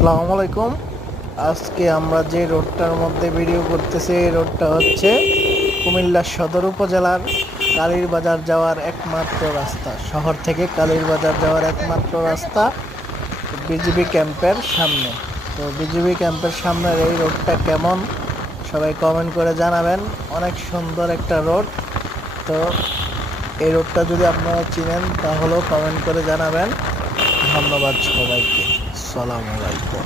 আসসালামু আলাইকুম। আজকে আমরা যে রোডটার মধ্যে ভিডিও করতেছি এই রোডটা হচ্ছে কুমিল্লা সদর উপজেলার কালীরবাজার যাওয়ার একমাত্র রাস্তা। শহর থেকে কালীরবাজার যাওয়ার একমাত্র রাস্তা বিজিবি ক্যাম্পের সামনে। তো বিজিবি ক্যাম্পের সামনের এই রোডটা কেমন সবাই কমেন্ট করে জানাবেন। অনেক সুন্দর একটা রোড। তো এই রোডটা যদি আপনারা চিনেন তাহলেও কমেন্ট করে জানাবেন। ধন্যবাদ সবাইকে। আসসালামু আলাইকুম।